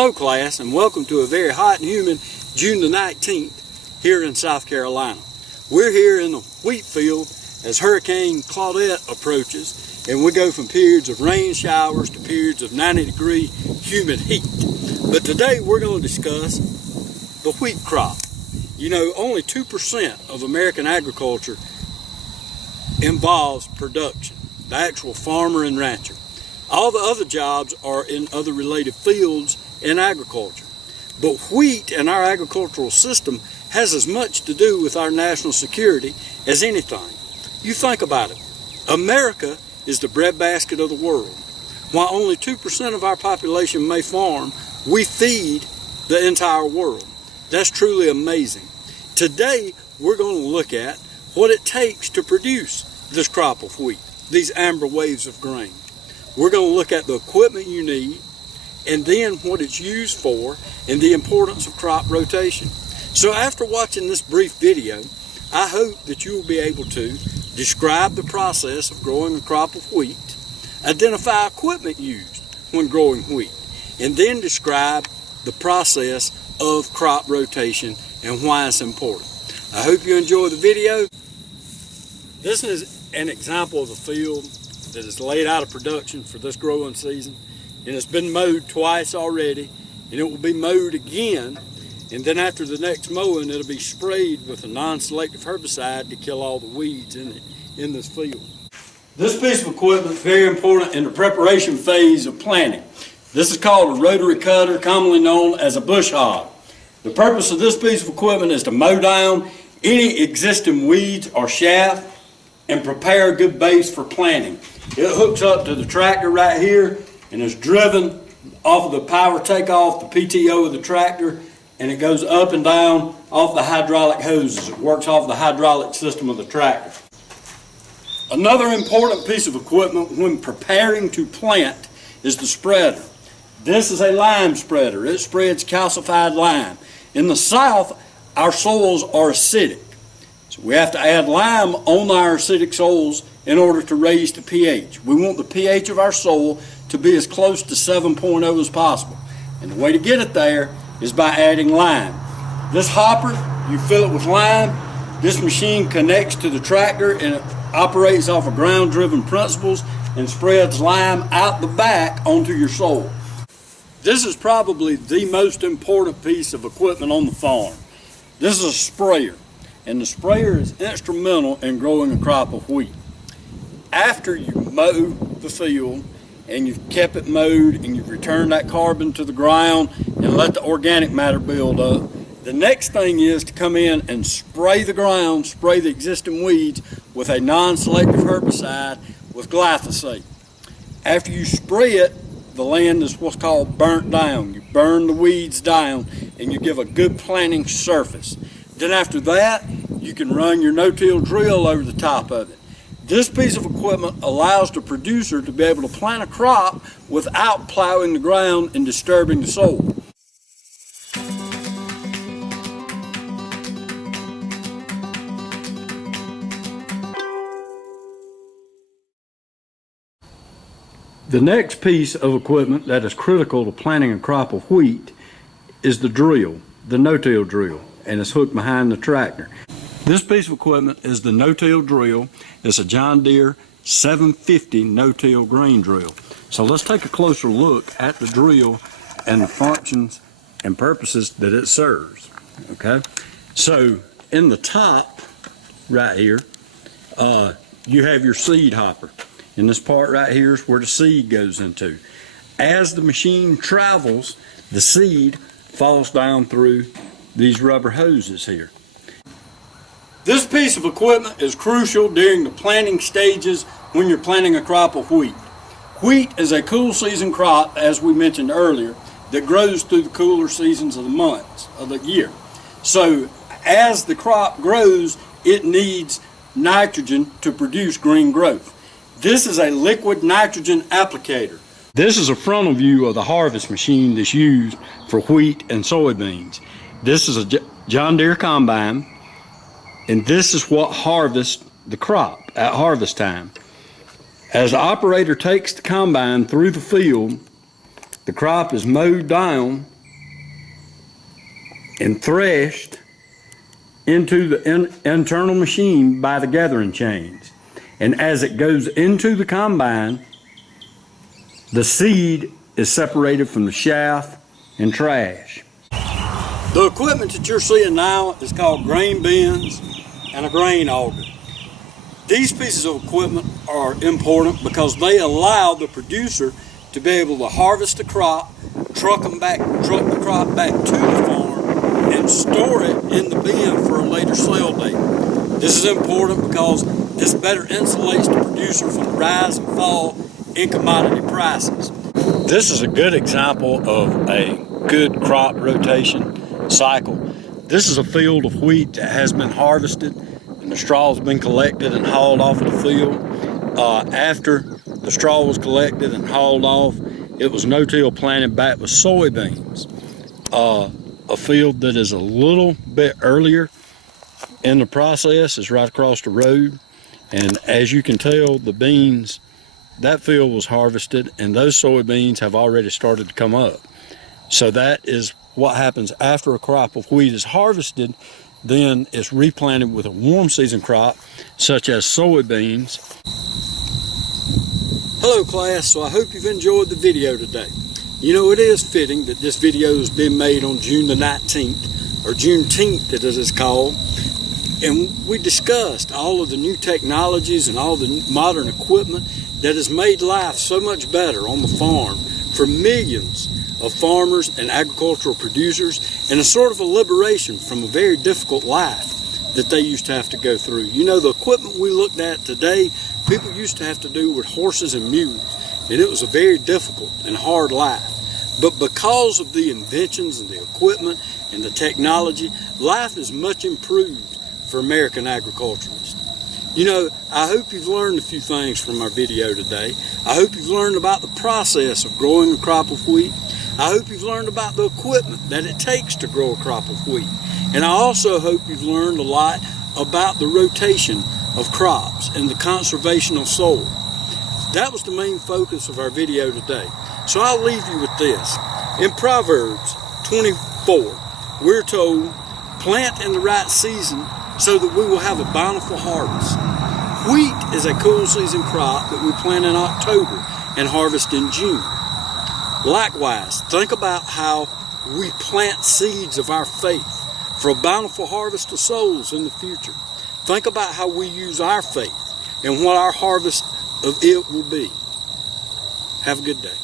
Hello class, and welcome to a very hot and humid June the 19th here in South Carolina. We're here in the wheat field as Hurricane Claudette approaches, and we go from periods of rain showers to periods of 90-degree humid heat. But today we're going to discuss the wheat crop. You know, only 2% of American agriculture involves production, the actual farmer and rancher. All the other jobs are in other related fields in agriculture. But wheat in our agricultural system has as much to do with our national security as anything. You think about it. America is the breadbasket of the world. While only 2% of our population may farm, we feed the entire world. That's truly amazing. Today, we're going to look at what it takes to produce this crop of wheat, these amber waves of grain. We're going to look at the equipment you need, and then what it's used for, and the importance of crop rotation. So after watching this brief video, I hope that you will be able to describe the process of growing a crop of wheat, identify equipment used when growing wheat, and then describe the process of crop rotation and why it's important. I hope you enjoy the video. This is an example of a field that is laid out of production for this growing season, and it's been mowed twice already, and it will be mowed again, and then after the next mowing it'll be sprayed with a non-selective herbicide to kill all the weeds in this field. This piece of equipment is very important in the preparation phase of planting. This is called a rotary cutter, commonly known as a bush hog. The purpose of this piece of equipment is to mow down any existing weeds or chaff and prepare a good base for planting. It hooks up to the tractor right here and is driven off of the power takeoff, the PTO of the tractor, and it goes up and down off the hydraulic hoses. It works off the hydraulic system of the tractor. Another important piece of equipment when preparing to plant is the spreader. This is a lime spreader. It spreads calcified lime. In the South, our soils are acidic. So we have to add lime on our acidic soils in order to raise the pH. We want the pH of our soil to be as close to 7.0 as possible. And the way to get it there is by adding lime. This hopper, you fill it with lime. This machine connects to the tractor and it operates off of ground-driven principles and spreads lime out the back onto your soil. This is probably the most important piece of equipment on the farm. This is a sprayer, and the sprayer is instrumental in growing a crop of wheat. After you mow the field and you've kept it mowed and you've returned that carbon to the ground and let the organic matter build up, the next thing is to come in and spray the ground, spray the existing weeds with a non-selective herbicide with glyphosate. After you spray it, the land is what's called burnt down. You burn the weeds down and you give a good planting surface. Then after that, you can run your no-till drill over the top of it. This piece of equipment allows the producer to be able to plant a crop without plowing the ground and disturbing the soil. The next piece of equipment that is critical to planting a crop of wheat is the drill, the no-till drill, and it's hooked behind the tractor. This piece of equipment is the no-till drill. It's a John Deere 750 no-till grain drill. So let's take a closer look at the drill and the functions and purposes that it serves. Okay, so in the top right here, you have your seed hopper. And this part right here is where the seed goes into. As the machine travels, the seed falls down through these rubber hoses here. This piece of equipment is crucial during the planting stages when you're planting a crop of wheat. Wheat is a cool season crop, as we mentioned earlier, that grows through the cooler seasons of the months of the year. So as the crop grows, it needs nitrogen to produce green growth. This is a liquid nitrogen applicator. This is a frontal view of the harvest machine that's used for wheat and soybeans. This is a John Deere combine, and this is what harvests the crop at harvest time. As the operator takes the combine through the field, the crop is mowed down and threshed into the internal machine by the gathering chains. And as it goes into the combine, the seed is separated from the chaff and trash. The equipment that you're seeing now is called grain bins and a grain auger. These pieces of equipment are important because they allow the producer to be able to harvest the crop, truck the crop back to the farm, and store it in the bin for a later sale date. This is important because this better insulates the producer from the rise and fall in commodity prices. This is a good example of a good crop rotation cycle. This is a field of wheat that has been harvested and the straw has been collected and hauled off of the field. After the straw was collected and hauled off, it was no-till planted back with soybeans. A field that is a little bit earlier in the process is right across the road, and as you can tell, the beans, that field was harvested and those soybeans have already started to come up. So that is what happens after a crop of wheat is harvested. Then it's replanted with a warm season crop such as soybeans. Hello class, so I hope you've enjoyed the video today. You know, it is fitting that this video has been made on June the 19th, or Juneteenth as it is called, and we discussed all of the new technologies and all the modern equipment that has made life so much better on the farm for millions of farmers and agricultural producers, and a sort of a liberation from a very difficult life that they used to have to go through. You know, the equipment we looked at today, people used to have to do with horses and mules, and it was a very difficult and hard life. But because of the inventions and the equipment and the technology, life is much improved for American agriculturalists. You know, I hope you've learned a few things from our video today. I hope you've learned about the process of growing a crop of wheat. I hope you've learned about the equipment that it takes to grow a crop of wheat. And I also hope you've learned a lot about the rotation of crops and the conservation of soil. That was the main focus of our video today. So I'll leave you with this. In Proverbs 24, we're told, plant in the right season so that we will have a bountiful harvest. Wheat is a cool season crop that we plant in October and harvest in June. Likewise, think about how we plant seeds of our faith for a bountiful harvest of souls in the future. Think about how we use our faith and what our harvest of it will be. Have a good day.